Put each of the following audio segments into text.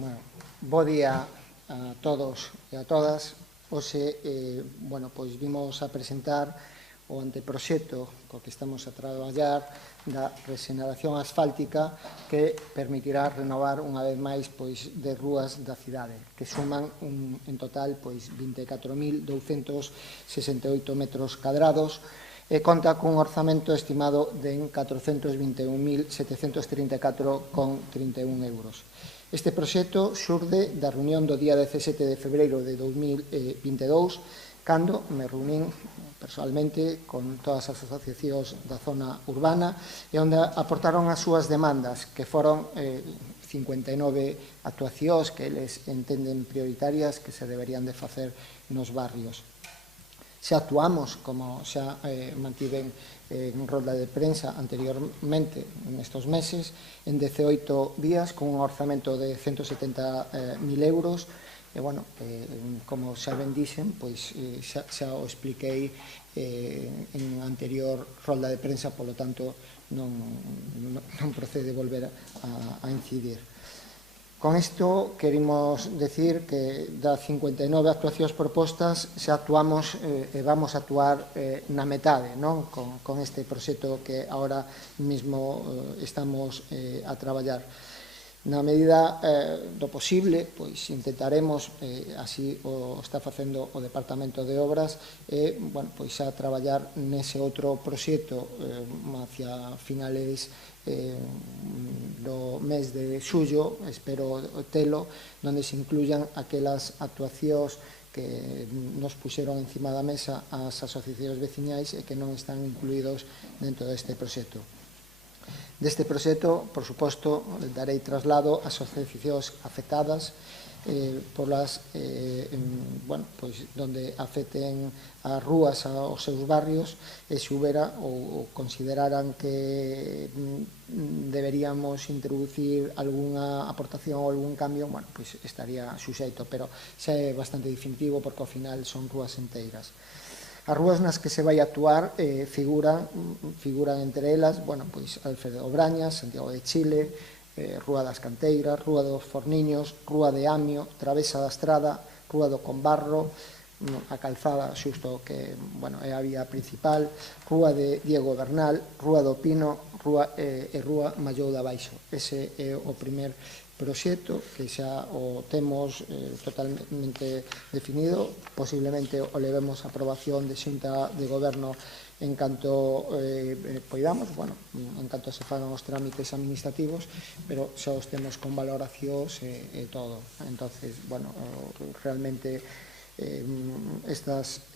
Bueno, bo día a todos e a todas. Hoxe, pois vimos a presentar o anteproxecto co que estamos a traballar da regeneración asfáltica que permitirá renovar unha vez máis pois de rúas da cidade, que suman en total pois 24.268 metros cadrados e conta cun orzamento estimado de 421.734,31 euros. Este proxecto xurde da reunión do día 17 de febreiro de 2022, cando me reunín personalmente con todas as asociacións da zona urbana e onde aportaron as súas demandas, que foron 59 actuacións que eles entenden prioritarias que se deberían de facer nos barrios. Xa actuamos, como xa mantiven en rolda de prensa anteriormente nestes meses, en 18 días con un orzamento de 170.000 euros e, como xa ben dixen, pois xa o expliquei en anterior rolda de prensa, polo tanto non procede volver a incidir. Con isto queremos decir que das 59 actuacións propostas xa actuamos e vamos a actuar na metade, non? Con este proxecto que agora mesmo estamos a traballar. Na medida do posible, pois intentaremos, así o está facendo o Departamento de Obras, pois a traballar nese outro proxecto hacia finales do mes de xullo, espero telo, onde se incluyan aquelas actuacións que nos puxeron encima da mesa as asociacións veciñais e que non están incluídos dentro deste proxecto. Deste proxecto, por suposto, darei traslado ás asociacións afectadas polas, donde afecten as rúas aos seus barrios e se houbera ou consideraran que deberíamos introducir algunha aportación ou algún cambio, pois estaría suxeito, pero xa é bastante definitivo porque ao final son rúas enteiras. As rúas nas que se vai actuar figuran entre elas, pois Alfredo Brañas, Santiago de Chile, Rúa das Canteiras, Rúa dos Forniños, Rúa de Amio, Travesa da Estrada, Rúa do Conbarro, a calzada xusto que é a vía principal, Rúa de Diego Bernal, Rúa do Pino e Rúa Mallou da Baixo. Ese é o primer proxecto que xa o temos totalmente definido, posiblemente o levemos a aprobación de Xunta de Goberno en canto poidamos, en canto se fagan os trámites administrativos, pero xa os temos con valoracións e todo. Entonces, realmente estas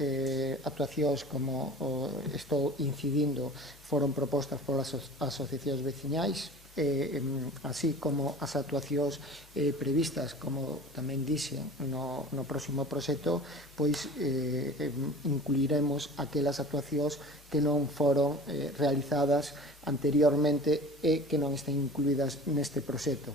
actuacións, como estou incidindo, foron propostas polas asociacións veciñais, así como as actuacións previstas, como tamén dixen no próximo proxecto, pois incluiremos aquelas actuacións que non foron realizadas anteriormente e que non estén incluídas neste proxecto.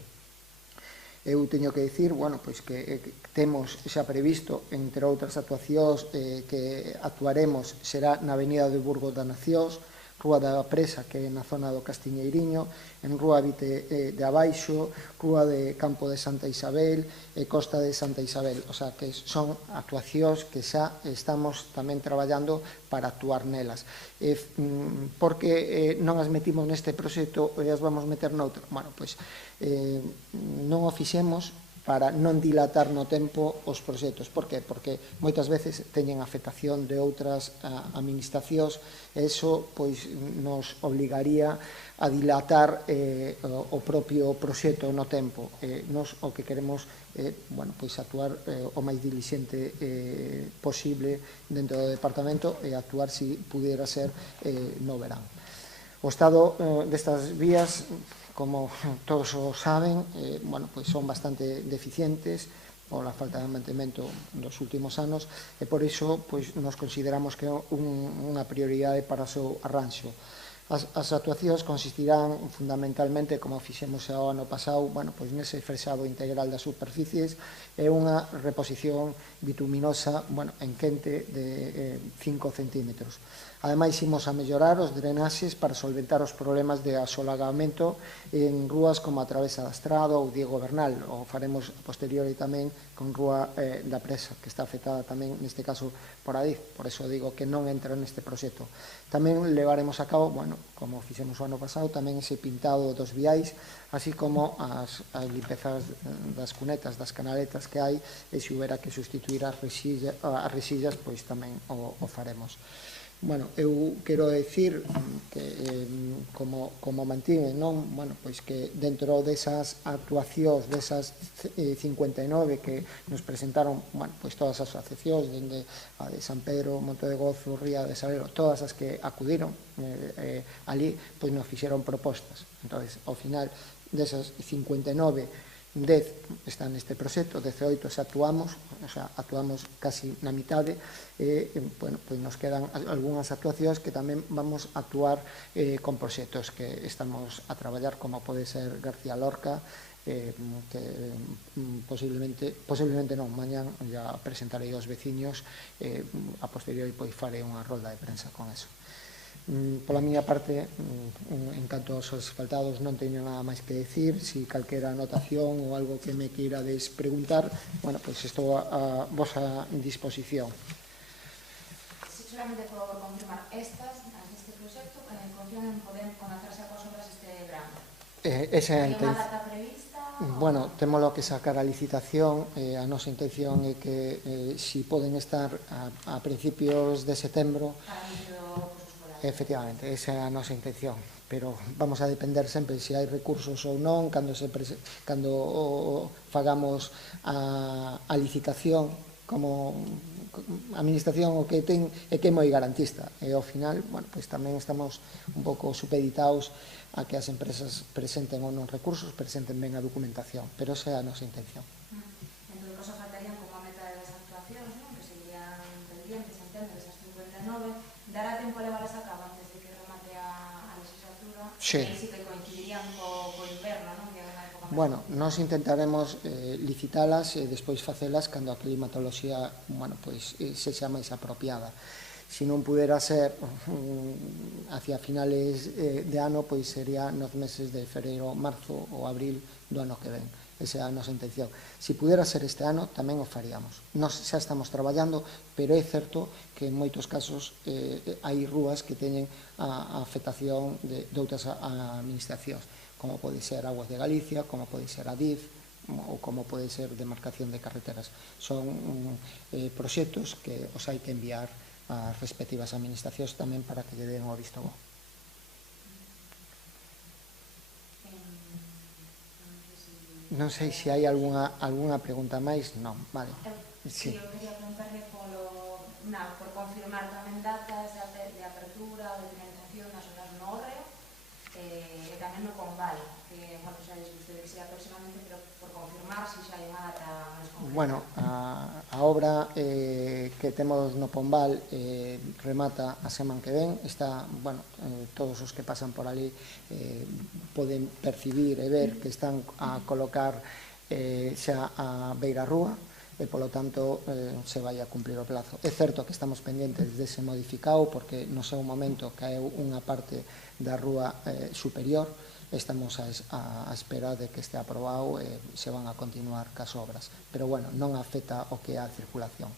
Eu teño que dicir, pois que temos xa previsto, entre outras actuacións que actuaremos, será na Avenida de Burgos das Nacións, Rúa da Presa, que é na zona do Castiñeiriño, en Rúa Vite de Abaixo, Rúa de Campo de Santa Isabel e Costa de Santa Isabel. O sea, que son actuacións que xa estamos tamén traballando para actuar nelas. Por que non as metimos neste proxecto e as vamos meter noutro? Pois non o fixemos para non dilatar no tempo os proxectos. Por que? Porque moitas veces teñen afectación de outras administracións e iso pois nos obligaría a dilatar o propio proxecto no tempo. Nos o que queremos é actuar o máis dilixente posible dentro do departamento e actuar, se pudiera ser, no verán. O estado destas vías, como todos o saben, son bastante deficientes pola falta de mantemento dos últimos anos e por iso nos consideramos que é unha prioridade para o seu arranxo. As actuacións consistirán fundamentalmente, como fixemos o ano pasado, pois nese frexado integral das superficies e unha reposición bituminosa en quente de 5 centímetros. Ademais, imos a mellorar os drenaxes para solventar os problemas de asolagamento en rúas como a Travesa da Estrada ou Diego Bernal. O faremos a posteriori tamén con Rúa da Presa, que está afectada tamén, neste caso, por Adif. Por eso digo que non entra neste proxecto. Tamén levaremos a cabo, como fixemos o ano pasado, tamén ese pintado dos viais, así como as limpezas das cunetas, das canaletas que hai, e se houbera que sustituir as rexillas, pois tamén o faremos. Eu quero decir que, como mantiven, pois que dentro desas actuacións, desas 59 que nos presentaron, pois todas as asociacións, dende a de San Pedro, Monte de Gozo, Ría de Salero, todas as que acudiron ali, pois nos fixeron propostas. Entón, ao final desas 59, 10 están neste proxecto, 18 xa actuamos, actuamos casi na mitade, e pois nos quedan algunhas actuacións que tamén vamos a actuar con proxectos que estamos a traballar, como pode ser García Lorca, que posiblemente non, mañán ya presentarei aos veciños, a posteriori pois farei unha rolda de prensa con eso. Pola miña parte, en canto aos asfaltados, non teño nada máis que decir. Si calquera anotación ou algo que me queirades preguntar, pois estou a vosa disposición. Solamente por confirmar, estas, as deste proxecto, confían en poder comenzarse coas obras este verano. Hai unha data prevista? Temos que sacar a licitación. A nosa intención é que si poden estar a principios de setembro. Efectivamente, esa é a nosa intención, pero vamos a depender sempre se hai recursos ou non, cando fagamos a licitación. Como a administración o que ten é que é moi garantista, e ao final, pois tamén estamos un pouco supeditados a que as empresas presenten ou non recursos, presenten ben a documentación, pero esa é a nosa intención. En todo caso, faltarían como a meta das actuacións, que serían pendientes, entendo, esas 59, dará tempo a levarlas a cabo antes de que remate a legislatura? Sí. E si que coincidirían co inverno, non? Que é unha época máis... Nos intentaremos licitalas e despois facelas cando a climatoloxía sexa máis apropiada. Se non pudera ser hacia finales de ano, pois sería nos meses de febreiro, marzo ou abril do ano que ven. Esa é a nosa intención. Se pudera ser este ano, tamén o faríamos. Nos xa estamos traballando, pero é certo que en moitos casos hai rúas que teñen a afectación de outras administracións, como pode ser Aguas de Galicia, como pode ser Adif, ou como pode ser demarcación de carreteras. Son proxectos que os hai que enviar ás respectivas administracións tamén para que lle den o visto bo. Non sei se hai algunha pregunta máis. Non, vale. Sí, eu quería preguntarle por confirmar tamén datas de apertura ou de finalización nas obras no Hórreo e tamén no Pombal, que xa les gustaría que sea próximamente, pero por confirmar se xa hai unha data máis concreta. A obra que temos no Pombal remata a semana que ven. Todos os que pasan por ali poden percibir e ver que están a colocar xa a beira rúa, e polo tanto se vai a cumplir o plazo. É certo que estamos pendentes dese modificado porque no seu momento caeu unha parte da rúa superior. Estamos a espera de que este aprobado e se van a continuar cas obras, pero non afecta o que é a circulación.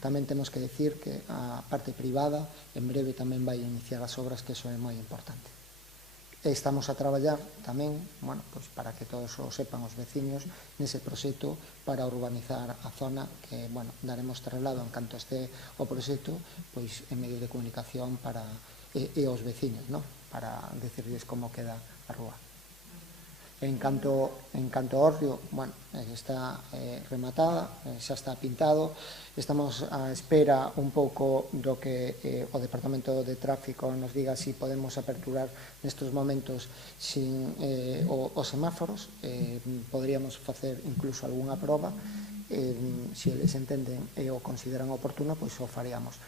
Tamén temos que decir que a parte privada en breve tamén vai iniciar as obras, que eso é moi importante. Estamos a traballar tamén, para que todos o sepan os veciños, nese proxecto para urbanizar a zona que, daremos traslado en canto este o proxecto, pois en medio de comunicación e aos veciños, para decirles como queda a rúa. En canto ao Hórreo, está rematada, xa está pintado. Estamos a espera un pouco do que o Departamento de Tráfico nos diga se podemos aperturar nestes momentos sin os semáforos. Poderíamos facer incluso algunha proba. Se eles entenden e o consideran oportuno, pois o faríamos.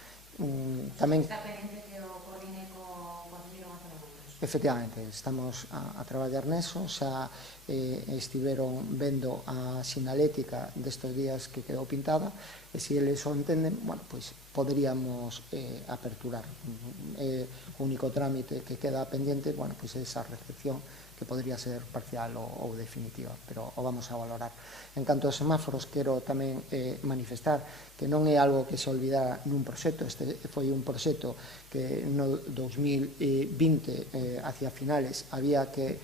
Tamén... Está pendiente que o coordine co Concello de Mazarrón? efectivamente, estamos a traballar neso, xa estiveron vendo a sinalética destes días que quedou pintada, e se eles o entenden, bueno, pois poderíamos aperturar. O único trámite que queda pendiente, bueno, pois é esa recepción que podría ser parcial ou definitiva, pero o vamos a valorar. En canto aos semáforos, quero tamén manifestar que non é algo que se olvidara nun proxecto. Este foi un proxecto que no 2020, hacia finales, había que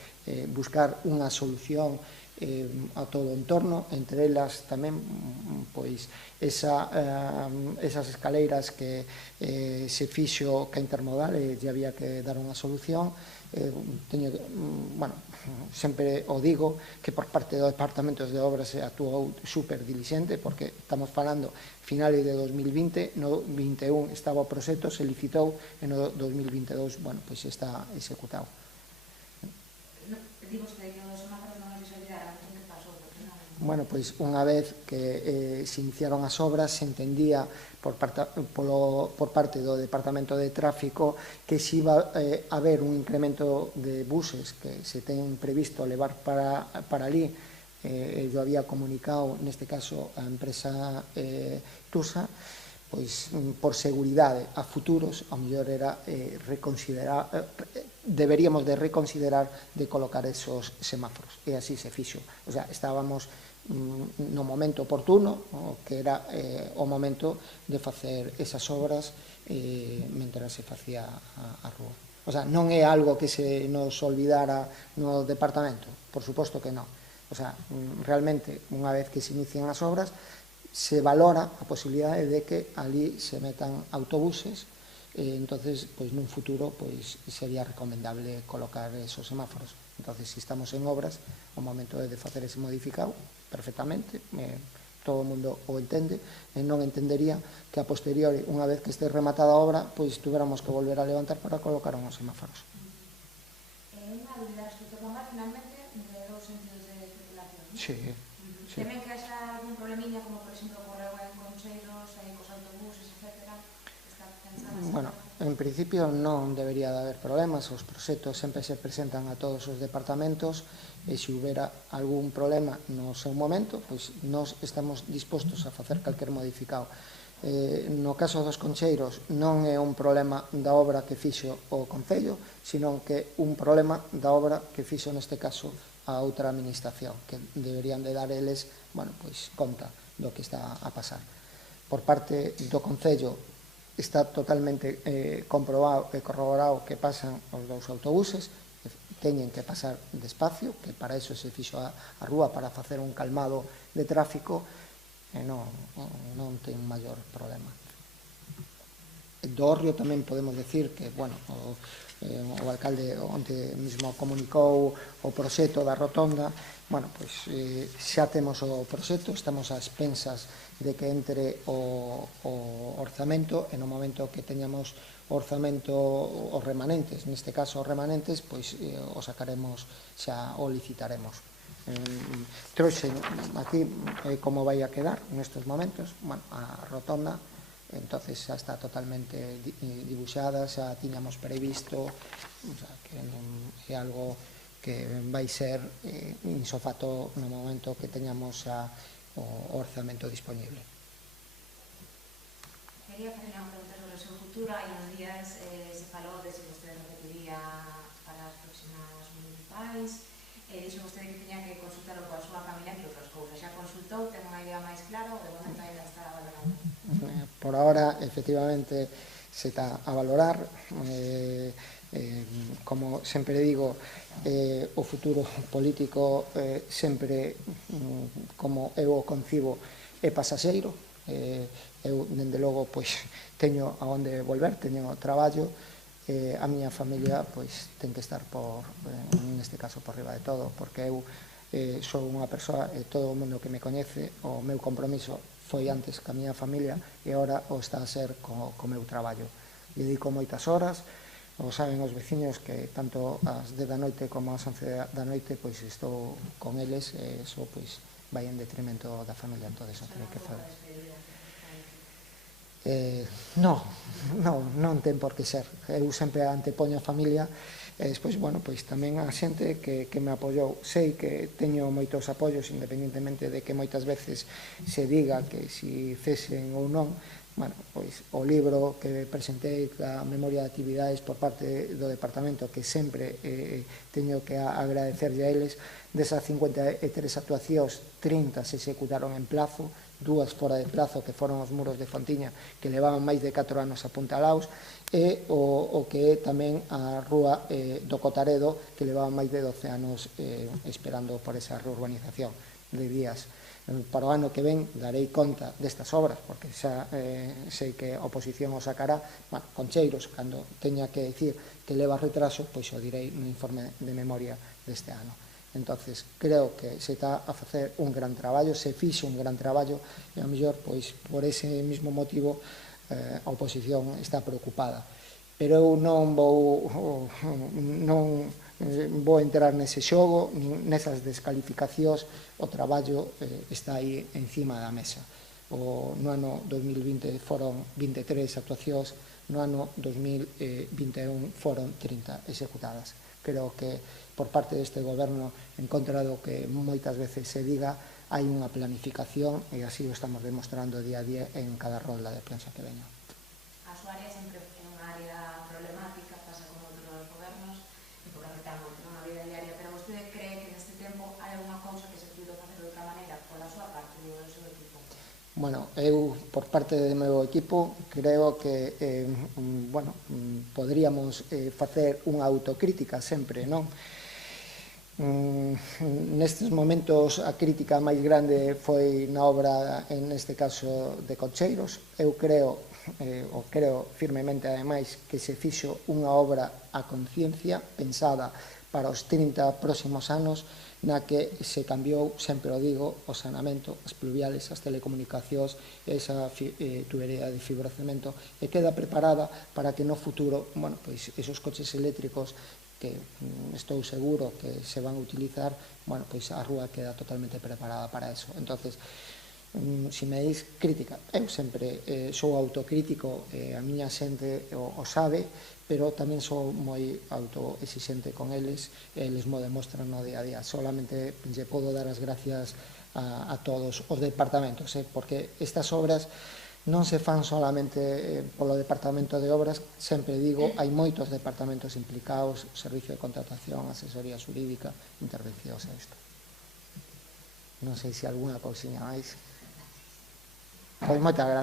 buscar unha solución a todo o entorno, entre elas tamén pois esas escaleiras que se fixo ca intermodal e había que dar unha solución. Bueno, sempre o digo que por parte do Departamento de Obras se actuou super diligente, porque estamos falando finales de 2020, no 21 estaba o proxecto, se licitou, e no 2022, bueno, pois está executado. Digo usted que os semáforos non se olvidaran, entón que pasou? Bueno, pois unha vez que se iniciaron as obras, se entendía por parte do Departamento de Tráfico que se iba a haber un incremento de buses que se ten previsto levar para ali. Yo había comunicado, neste caso, a empresa Tusa, pois por seguridade a futuros, ao mellor era reconsiderar, deberíamos de reconsiderar de colocar esos semáforos, e así se fixo. O sea, estábamos no momento oportuno, que era o momento de facer esas obras mentre se facía a rúa. O sea, non é algo que se nos olvidara no departamento, por suposto que non. O sea, realmente, unha vez que se inician as obras, se valora a posibilidade de que ali se metan autobuses, entonces, pois nun futuro, pois sería recomendable colocar esos semáforos. Entonces, se estamos en obras, o momento é de facer ese modificado perfectamente, todo o mundo o entende, e non entendería que a posteriori, unha vez que este rematada a obra, pois tuviéramos que volver a levantar para colocar unhos semáforos. Unha dúbida respecto ao combate, finalmente, de dous sentidos de circulación. Sí. Temen que haxa algún problemiña, como por exemplo ocorreu en Concheiros, cos autobuses, etcétera? Está pensada esa? Bueno, en principio non debería de haber problemas, os proxectos sempre se presentan a todos os departamentos, e se houbera algún problema no seu momento, pois nós estamos dispostos a facer calquer modificado. No caso dos Concheiros non é un problema da obra que fixo o Concello, sino que un problema da obra que fixo neste caso a outra administración, que deberían de dar eles, bueno, pois conta do que está a pasar. Por parte do Concello está totalmente comprobado e corroborado que pasan os dous autobuses, teñen que pasar despacio, que para iso se fixo a rúa, para facer un calmado de tráfico, e non ten maior problema. Do Hórreo tamén podemos decir que, bueno, o alcalde onte mesmo comunicou o proxecto da rotonda. Bueno, pois xa temos o proxecto, estamos ás pensas de que entre o orzamento, e no momento que teñamos o orzamento, os remanentes, neste caso os remanentes, pois o sacaremos, xa o licitaremos. Trouxen aquí como vai a quedar nestes momentos. Bueno, a rotonda, entonces xa está totalmente dibuixada, xa tiñamos previsto, o sea, que é algo que vai ser insofato no momento que teñamos xa o orzamento disponible. Quería facer unha pregunta sobre o seu futuro. Hai uns días se falou de se vostede repetiría para as próximas municipais. Dixo vostede que tiña que consultarlo coa súa familia que outras cousas. Xa consultou, ten unha idea máis clara ou de momento ainda está valorando? Por ahora, efectivamente, se está a valorar. Como sempre digo, o futuro político sempre, como eu o concibo, é pasaxeiro. Eu, dende logo, pois teño a onde volver, teño o traballo, a miña familia pois ten que estar neste caso por riba de todo, porque eu sou unha persoa, e todo o mundo que me coñece, o meu compromiso foi antes ca miña familia e agora o está a ser co meu traballo. Dedico moitas horas, o saben os veciños que tanto ás 10 da noite como ás 11 da noite pois estou con eles, e iso pois vai en detrimento da familia, entón iso teño que fazer. Non ten por que ser. Eu sempre antepoño a familia E despois, bueno, pois tamén a xente que me apoiou. Sei que teño moitos apoios, independentemente de que moitas veces se diga que si cesen ou non. Bueno, pois o libro que presentei da memoria de actividades por parte do departamento, que sempre teño que agradecerlle a eles, desas 53 actuacións, 30 se executaron en plazo, 2 fora de plazo, que foron os muros de Fontiña, que levaban máis de 4 anos apuntalados, e o que é tamén a rúa do Cotaredo, que levaba máis de 12 anos esperando por esa reurbanización de vías. Para o ano que ven darei conta destas obras, porque xa sei que a oposición o sacará, bueno, Concheiros, cando teña que dicir que leva retraso, pois o direi no informe de memoria deste ano. Entonces, creo que se está a facer un gran traballo, se fixe un gran traballo, e a mellor, pois, por ese mismo motivo, a oposición está preocupada. Pero eu non vou entrar nese xogo, nesas descalificacións. O traballo está aí encima da mesa. No ano 2020 foron 23 actuacións, no ano 2021 foron 30 executadas. Creo que por parte deste goberno, en contra do que moitas veces se diga, hai unha planificación, e así o estamos demostrando día a día en cada rolda de prensa que veña. A súa área sempre é unha área problemática, pasa como outros gobernos, e por afectar moito na vida diaria, pero vostede cree que neste tempo hai alguna cousa que se pudo facer de outra maneira pola súa parte ou do seu equipo? Bueno, eu, por parte do meu equipo, creo que podríamos facer unha autocrítica sempre, non? Nestes momentos a crítica máis grande foi na obra, neste caso, de Concheiros. Eu creo firmemente, ademais, que se fixo unha obra a conciencia pensada para os 30 próximos anos, na que se cambiou, sempre o digo, o saneamento, as pluviales, as telecomunicacións, esa tubería de fibrocemento, e queda preparada para que no futuro, bueno, pois esos coches eléctricos que estou seguro que se van a utilizar, bueno, pois a rúa queda totalmente preparada para eso. Entonces, se me dis crítica, eu sempre sou autocrítico, a miña xente o sabe, pero tamén sou moi autoexixente con eles, eles mo demostran no día a día. Solamente lle podo dar as gracias a todos os departamentos, porque estas obras non se fan solamente polo Departamento de Obras, sempre digo, hai moitos departamentos implicados, servicio de contratación, asesoría xurídica, intervencións a isto. Non sei se alguna cousiña máis. Pois moitas gracias.